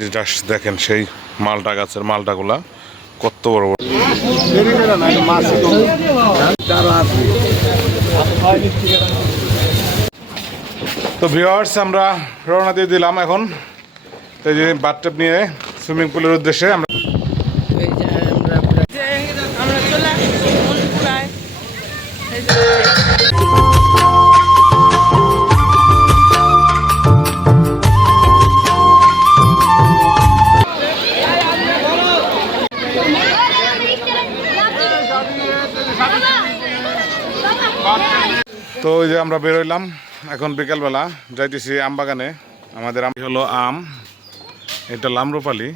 দেখেন সেই মালটা গাছের মালটাগুলা কত বড় বড়। তো ভিউয়ার্স আমরা রওনা দিয়ে দিলাম এখন এই যে বাথটাব নিয়ে সুইমিং পুলের উদ্দেশ্যে। আমরা তো ওই যে আমরা বেরোইলাম এখন বিকালবেলা যাইতেছি আম বাগানে। আমাদের আম হলো আম, এটা লামরুপালি।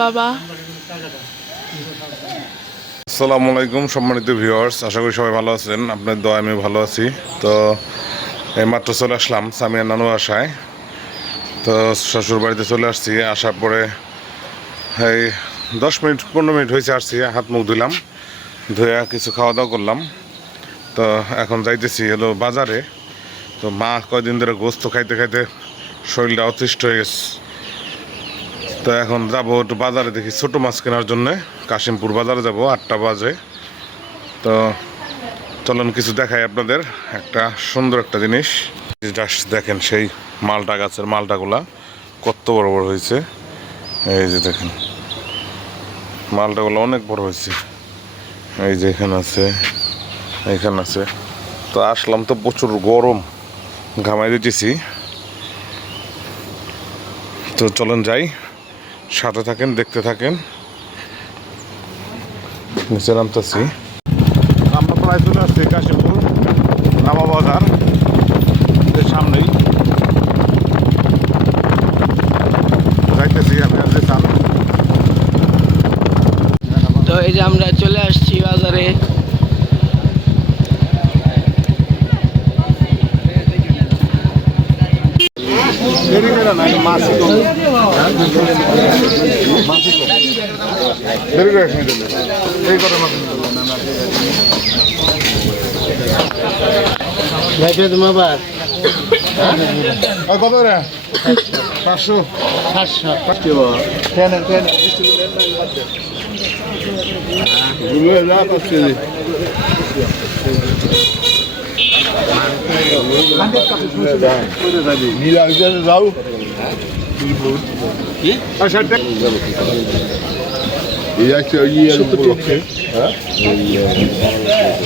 বাবা আসসালামু আলাইকুম সম্মানিত ভিউয়ার্স, আশা করি সবাই ভালো আছেন। আপনার দোয়া আমি ভালো আছি। তো এইমাত্র চলে আসলাম সামিয়া নানু বাসায়। তো শ্বশুর বাড়িতে চলে আসছি, আসার পরে এই 10-15 মিনিট হয়েছে আসছি, হাত মুখ ধুলাম, ধুয়ে কিছু খাওয়া দাওয়া করলাম। তো এখন যাইতেছি হলো বাজারে। তো মা কয়দিন ধরে গোস্ত খাইতে খাইতে শরীরটা অতিষ্ঠ হয়ে গেছে। তো এখন যাবো একটু বাজারে, দেখি ছোটো মাছ কেনার জন্যে কাশিমপুর বাজারে যাব, 8টা বাজে। তো চলুন কিছু দেখাই আপনাদের, একটা সুন্দর একটা জিনিস। দেখেন সেই মালটা গাছের মালটাগুলা কত বড় বড় হয়েছে। এই যে দেখেন মালটাগুলো অনেক বড় হয়েছে। এই যে এখানে আছে, এইখানে আছে। তো আসলাম তো প্রচুর গরম, ঘামাই দিতেছি। তো চলুন যাই, সাথে থাকেন, দেখতে থাকেন। নিচে নামতেছি, আমরা প্রায় চলে আসছি কাশিমপুর নামা বাজার সামনেই যাইতেছি। আপনি আর চান। তো এই যে আমরা চলে আসছি বাজারে। কত রে? 500 যাও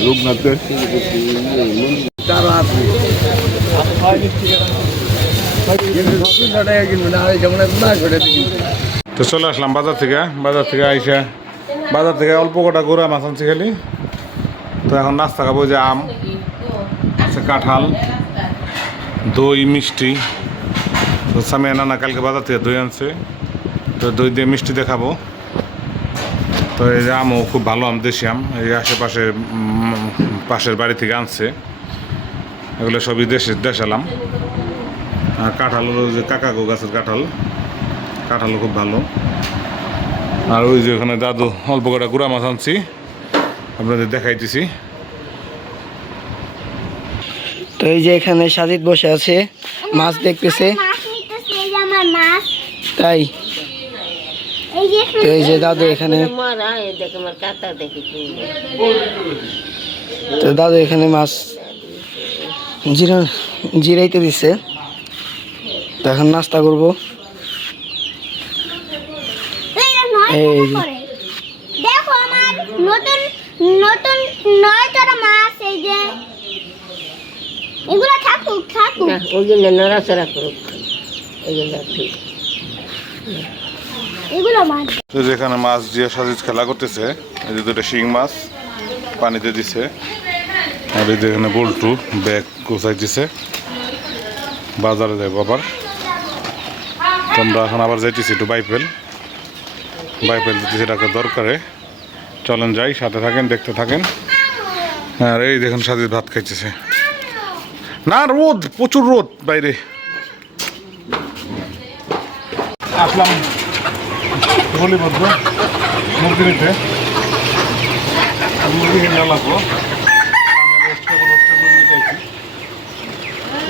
লোকনাথের তো চলে আসলাম বাজার থেকে আইসা বাজার থেকে অল্প কটা গরুয়া মাছ আনছি খালি। তো এখন নাস্তা খাবো, যে আম আছে, কাঁঠাল, দই, মিষ্টি। তো সামিয়া নানা কালকে বাজার থেকে দই আনছে, তো দই দিয়ে মিষ্টি দেখাবো। তো এই যে আমও খুব ভালো আম, দেশি আম, এই আশেপাশে পাশের বাড়ি থেকে আনছে। এগুলো সবই দেশালাম। আর কাঁঠাল হলো যে কাকাগো গাছের কাঁঠালও খুব ভালো। আর ওই যে ওখানে দাদু অল্প কটা গুড়া মাছ আনছি, আপনাদের দেখাইতেছি। তো এই যে এখানে সাজিদ বসে আছে, মাছ দেখতেছে। তাই তো এই যে দাদু এখানে, তো দাদু এখানে মাছ জিরাইতে দিছে। তো এখন নাস্তা করবো। এই দেখো আমার নতুন নতুন 9টা মাছ, এই যে এগুলো থাকুক না, ওইগুলো নড়াচড়া করুক, এগুলো মাছ। তো যেখানে মাছ দিয়ে সাজিদ খেলা করতেছে, এই যে দুটো শিং মাছ পানিতে দিছে। আর এই যে এখানে বল্টু ব্যাগ গোছাই দিছে, বাজারে যাবো আবার। তোমরা এখন আবার যাইতেছি একটু বাইপেল দিতেছি, এটাকে দরকারে। চলেন যাই, সাথে থাকেন, দেখতে থাকেন। আর এই দেখুন সাজিদ ভাত খাইতেছে। না রোদ, প্রচুর রোদ বাইরে। আসলাম গলিবদ্ধ মুরগি নিতে, মুরগি কিনে লাগবো।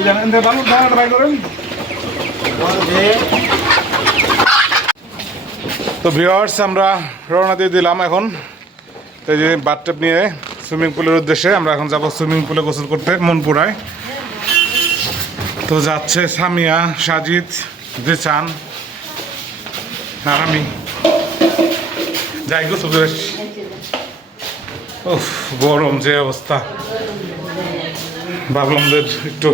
জানেন বালুর দানাটা বাই করেন। তো ভিউয়ার্স আমরা রওনা দিয়ে দিলাম এখন। তো এই যে বাথটব নিয়ে সুইমিং পুলের উদ্দেশ্যে আমরা এখন যাব সুইমিং পুলে গোসল করতে মনপুরায়। তো যাচ্ছে সামিয়া, সাজিদ, জিসান আর আমি যাই গোসল করে আসি। উফ, গরম যে অবস্থা, ভাবলাম যে একটু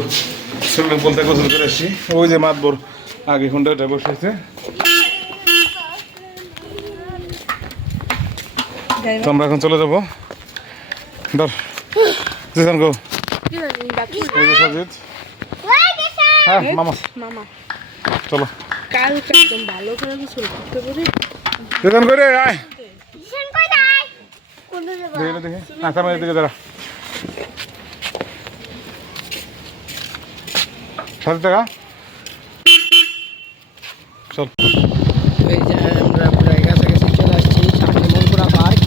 সুইমিং পুল থেকে গোসল করে আসি। ওই যে মাতবর আগে ঘন্টাটা বসেছে। তো আমরা এখন চলে যাবো। ধর জিসান গো, এই যে সাজিদ, হ্যাঁ মামা চলো জিসান করে আয় দেখে দেখে। আচ্ছা আমার এদিকে দাঁড়া, 7 টাকা চল। এই যে আমরা প্রায় কাছাকাছি চলে আসছি, সামনে মনপুরা পার্ক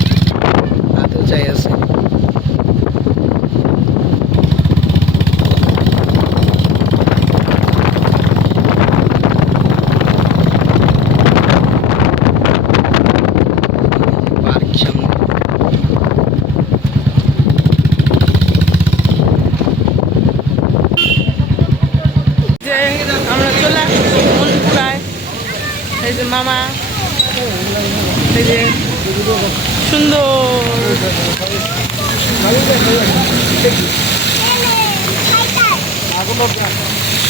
হাতে চাই আছে। পার্ক সামনে যে আমরা চলে আসছি মনপুরায়। এই যে মামা, এই যে সুন্দর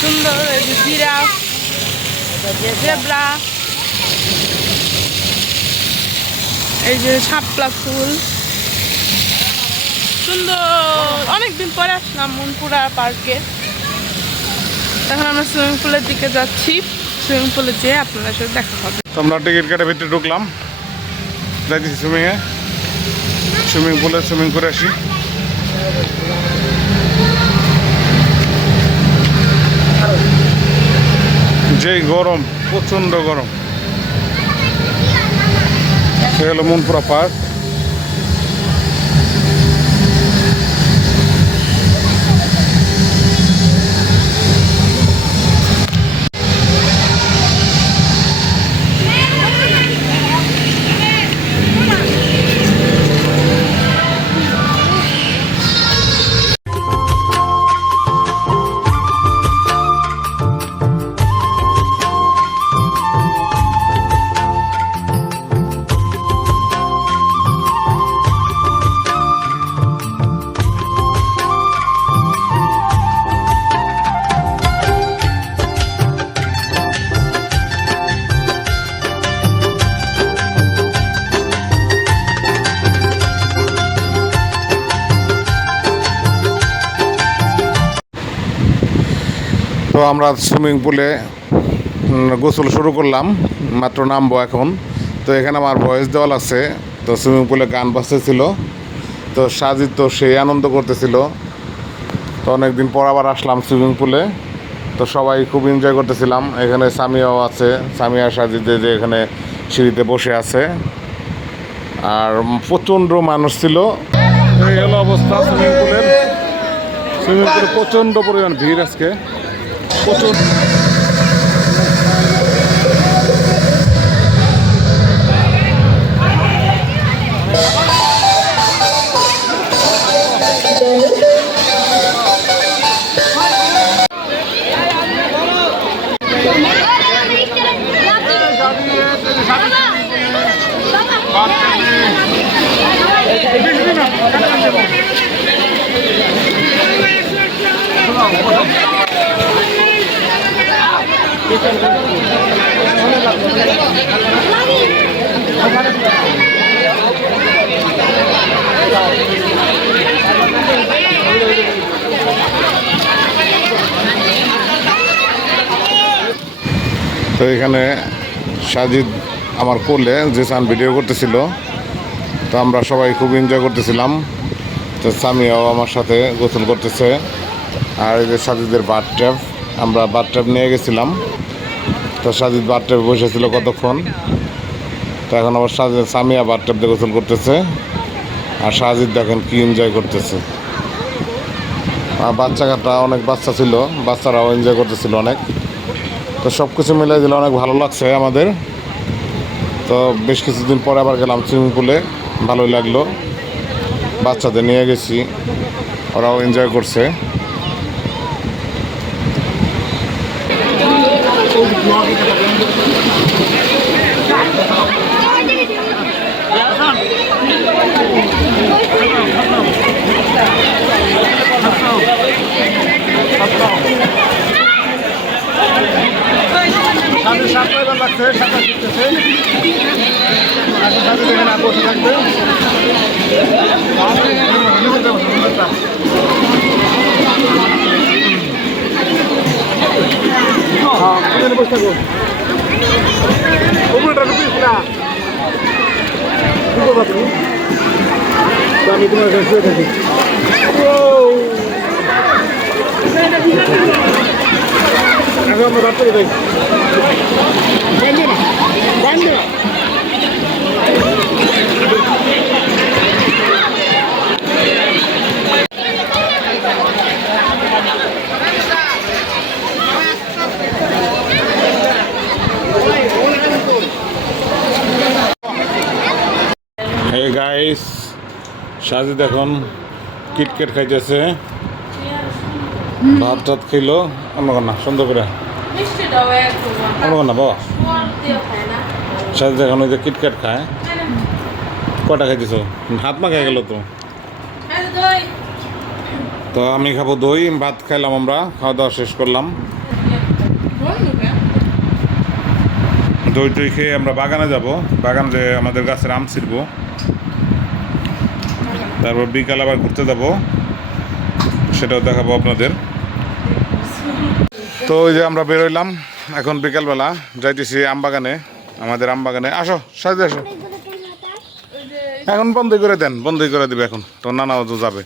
সুন্দর, এই যে জিরাফ, জেব্রা, এই যে শাপলা ফুল, সুন্দর। অনেকদিন পরে আসলাম মনপুরা পার্কে। এখন আমরা সুইমিং পুলের দিকে যাচ্ছি। সুইমিং পুলে যেয়ে আপনাদের সাথে দেখা হবে। তো আমরা টিকিট কেটে ভিতরে ঢুকলাম, যাইতেছি সুইমিংয়ে। সুইমিং পুলে সুইমিং করে আসি। যেই গরম, প্রচণ্ড গরম। সে হলো মনপুরা পার্ক। তো আমরা সুইমিং পুলে গোসল শুরু করলাম, মাত্র নামবো এখন। তো এখানে আমার ভয়েস দেওয়া লাগছে। তো সুইমিং পুলে গান বাজতেছিল, তো সাজিদ তো সেই আনন্দ করতেছিল। তো অনেকদিন পর আবার আসলাম সুইমিং পুলে, তো সবাই খুব এনজয় করতেছিলাম। এখানে সামিয়াও আছে, সামিয়া সাজিদ যে এখানে সিঁড়িতে বসে আছে। আর প্রচণ্ড মানুষ ছিল। এই হলো অবস্থা সুইমিং পুলের। সুইমিং পুলে প্রচণ্ড পরিমাণ ভিড় আজকে, প্রচুর। তো এখানে সাজিদ আমার কোলে জিসান ভিডিও করতেছিল। তো আমরা সবাই খুব এনজয় করতেছিলাম। তো সামিয়াও আমার সাথে গোসল করতেছে। আর এই যে সাজিদের বাথটব, আমরা বাথটব নিয়ে গেছিলাম। তো সাজিদ বাথটবে বসেছিল কতক্ষণ। তো এখন আবার সামিয়া বাথটব দিয়ে গোসল করতেছে। আর সাজিদ দেখেন কি এনজয় করতেছে। আর বাচ্চা কাটা অনেক বাচ্চা ছিল, বাচ্চারাও এনজয় করতেছিল অনেক। তো সব কিছু মিলাই দিলে অনেক ভালো লাগছে আমাদের। তো তো বেশ কিছুদিন পরে আবার গেলাম সুইমিং পুলে, ভালোই লাগলো। বাচ্চাদের নিয়ে গেছি, ওরাও এনজয় করছে। আমি তোমার কাছে থাকি আমরা রাত্রে যাই হে গাইস, সাজিদ এখন কিটকেট খাইতেছে, ভাত টাত খাইলো। অন্য না সুন্দর করে অন্য না বাবা। সাজিদ এখন ওই যে কিটকেট খায়। কটা খাইতেছ? হাত মা খাই গেল তো। তো আমি খাবো দই। ভাত খাইলাম, আমরা খাওয়া দাওয়া শেষ করলাম। দই টই খেয়ে আমরা বাগানে যাব। বাগান যে আমাদের গাছের আম ছিড়বো, তারপর বিকাল আবার ঘুরতে যাব, সেটাও দেখাবো আপনাদের। তো ওই যে আমরা বেরোইলাম, এখন বিকালবেলা যাইতেছি আম বাগানে, আমাদের আম বাগানে। আসো সাজে আসো, এখন বন্ধই করে দেন, বন্ধই করে দিবে এখন, তো নানাও তো যাবে।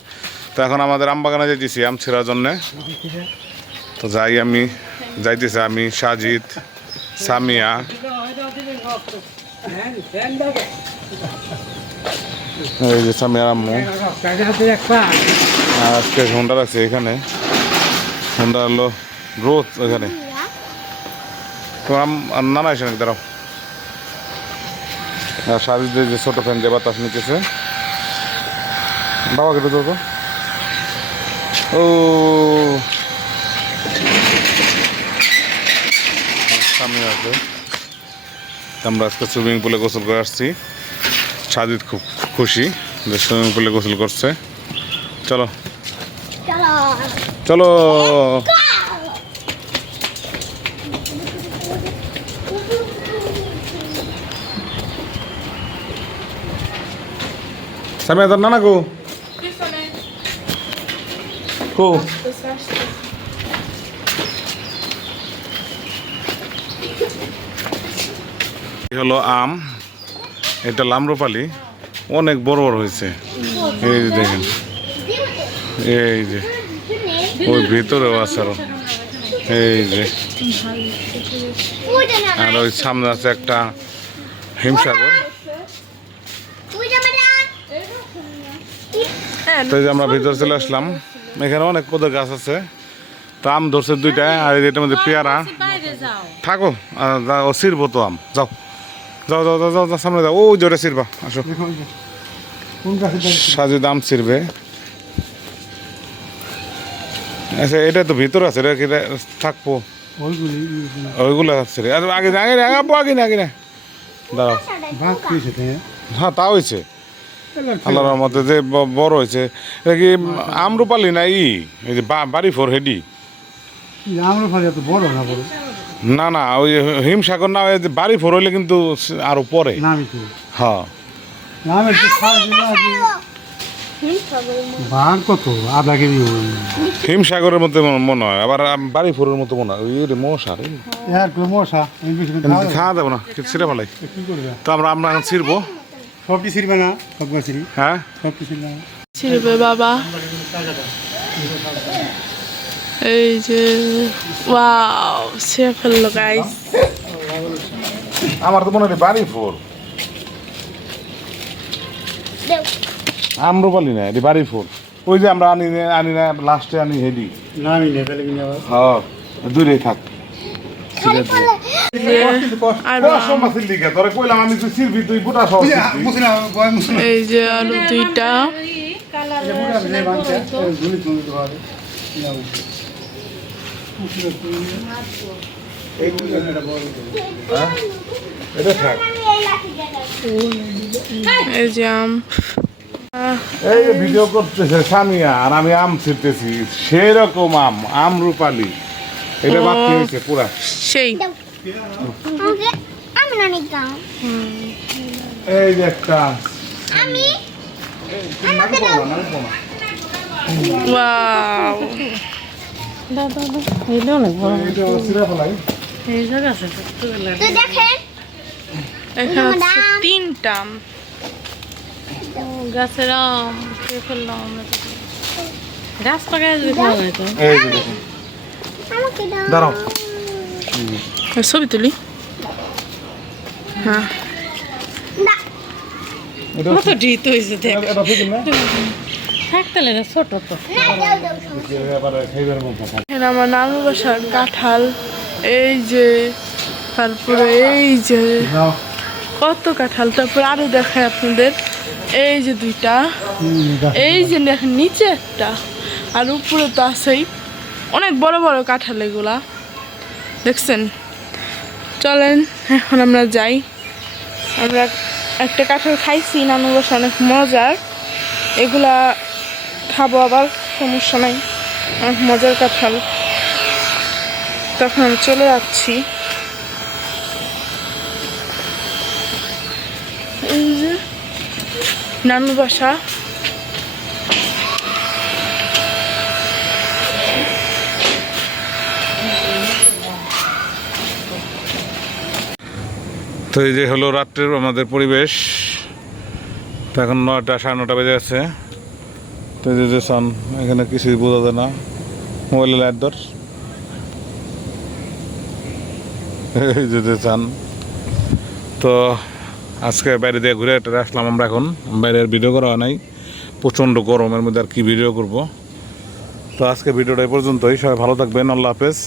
তো এখন আমাদের আম বাগানে যাইতেছি আম ছিঁড়ার জন্যে। তো যাই, আমি যাইতেছি, আমি সাজিদ, সামিয়া, এই যে সামিয়ার আম্মু। আর আজকে হোন্ডা আছে এখানে, হোন্ডা হলো রোদ ওইখানে। তোমার নানা এসে নাকি? দাঁড়াও। আর সাজিদের যে ছোটো ফ্যান যে বাতাস নিতেছে, বাবাকে তো তো ও সামনে আছে। আমরা আজকে সুইমিং পুলে গোসল করে আসছি। সাজিদ খুব খুশি যে সুইমিং পুলে গোসল করছে। চলো চলো। সামিয়া তোর নানা কো কো? হলো আম, এটা লামরুপালি, অনেক বড় বড় হয়েছে। এই যে দেখেন, এই যে ওই ভিতরেও আছে আরো, এই যে। আর ওই সামনে আছে একটা হিমসাগর। তো এই যে আমরা ভিতরে চলে আসলাম, এখানে অনেক পদের গাছ আছে। তো আম ধরছে দুইটা, আর এটার মধ্যে পেয়ারা। থাকো, ও ছিড়বো তো আম। যাও যাও যাও যাও যাও, সামনে যাও, ও জোরে ছিড়বা। আসো, সাজিদ আম ছিড়বে। আচ্ছা, এটা তো ভিতরে আছে, এটা কি থাকবো? ওইগুলো আছে রে। আগে আগে আগাবো, আগে না, আগে না, দাঁড়াও। হ্যাঁ, তা হয়েছে আল্লাহর রহমতে যে বড় হয়েছে। এটা কি আমরুপালি না এই যে বাড়ি ফোর হেডি? না না, ওই হিমসাগর না, ওই যে বাড়ি ফোর হইলে কিন্তু আরো পরে। হ্যাঁ, হিমসাগরের মধ্যে মনে হয়, আবার বাড়ি ফোরের মতো মনে হয়। ওই মশা রে, খাওয়া দেবো না, ছিঁড়ে ফেলাই। তো আমরা এখন ছিড়বো। সবটি ছিড়বে না, সবগুলো ছিড়ি। হ্যাঁ, সবটি ছিড়বে না, ছিড়বে বাবা। এই যে ওয়াও, ছিঁড়ে ফেললো গাইস। আমার তো মনে হয় বাড়ি ফোর, আমরুপালি না, এটি বাড়ি ফোর। ওই যে আমরা আনি না লাস্টে আনি হেডি। না আমি নেই, তাহলে কিনে আবার। হ্যাঁ, দূরে থাক। আর মাছের লিগে তোরে কইলাম আমি তুই সিরবি তুই বুটা খাও মুসলিম বয় মুসলিম এই যে আলু দুইটা এটা থাক এই যে আম এই যে ভিডিও করতেছে সামিয়া আর আমি আম ছিটতেছি সেরকম আম রূপালি এটা বাকি হয়েছে পুরা সেই আমাকে আমি না নিতাম এই যে একটা আমি আমাকে দাও ওয়াও এটা সিরা ফলাই তো দেখেন এখানে হচ্ছে তিনটা আম। গাছের আম খেয়ে ফেললাম আমরা গাছ পাকায় যদি খাওয়া যায় তো এই যে দেখুন আমাকে দাও দাঁড়াও ছবি তুলি হ্যাঁ এটা কত ডিট হয়েছে দেখ এটা ঠিক না থাকতালে না ছোট তো না দাও দাও এবারে খাইবার মতো এখানে আমার নানু বাসার কাঁঠাল এই যে তারপরে এই যে নাও কত কাঁঠাল তারপর আরো দেখায় আপনাদের এই যে দুইটা এই যে দেখেন নিচে একটা আর উপরে তো আছেই অনেক বড় বড় কাঁঠাল এগুলা দেখছেন চলেন এখন আমরা যাই আমরা একটা কাঁঠাল খাইছি নানু বাসা অনেক মজার এগুলা খাবো আবার সমস্যা নাই অনেক মজার কাঁঠাল তখন আমি চলে যাচ্ছি এই যে নানু বাসা তো এই যে হলো রাত্রের আমাদের পরিবেশ তো এখন 9টা 9:30 বেজে আছে তো এই যে সান এখানে কিছুই বোঝা যায় না মোবাইলে লাইট ধর এই যে সান তো আজকে বাইরে দিয়ে ঘুরে একটা আসলাম আমরা এখন বাইরের ভিডিও করা হয় নাই প্রচণ্ড গরমের মধ্যে আর কি ভিডিও করব তো আজকে ভিডিওটা এই পর্যন্তই সবাই ভালো থাকবেন আল্লাহ হাফেজ